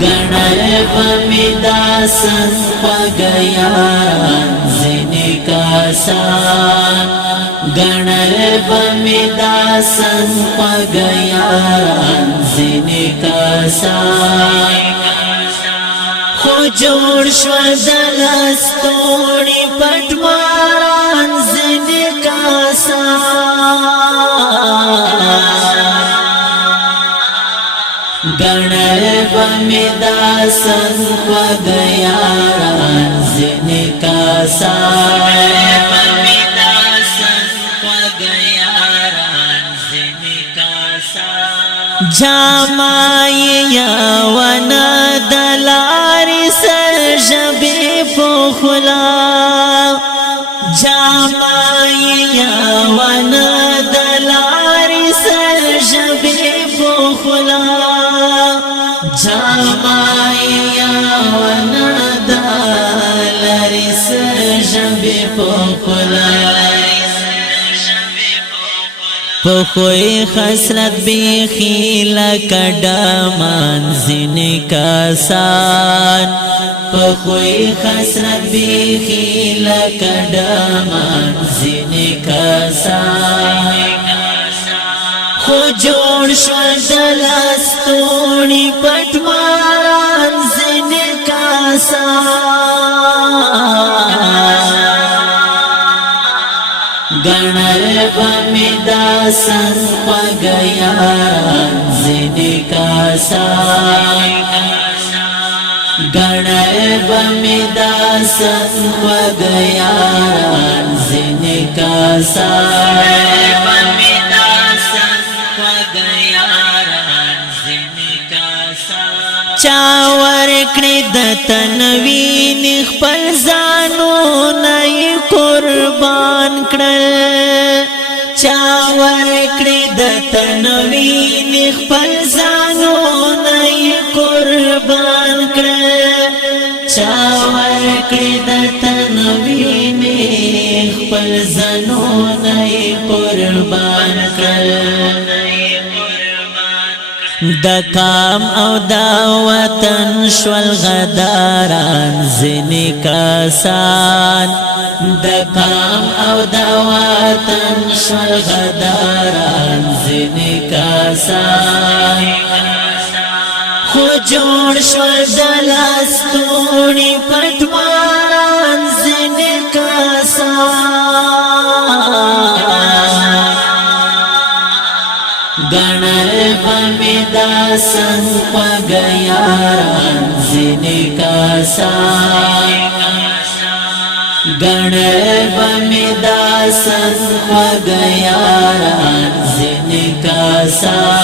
गणल बमिदा संपगयान जिनकासान गणल बमिदा संपगयान जिनकासान खो जोड़ श्वदलस्तोणी पटमारान जिनकासान गणल बमिदा संपगयान जिनकासान जामाया वन दलारी सरजबे पोखला जामाया वन दलारी सरजबे पोखला जामाया वन दलारी सरजबे पोखला पखोई खसरत बेखी लकड़ामान जिनकासान पखोई खसरत बेखी लकड़ामान जिनकासान खो जोड़ श्वदलस्तोणी पटमारान जिनकासान गणल बमिदा संपगयान जिनकासान गणल बमिदा संपगयान जिनकासान चावर कृद तनवीन खपल जानो नई कुर्बान करल चावर कृद तनवीन खपल जानो नई कुर्बान करल चावर कृद तनवीन खपल जानो नई कुर्बान करल दकाम او دا وطن شول غداران زنکاسان دکام او دا وطن شول غداران زنکاسان خو جوڑ شول دلستونی پتماران زنکاسان गणल बमिदा संपगयान जिनकासान गणल बमिदा संपगयान जिनकासान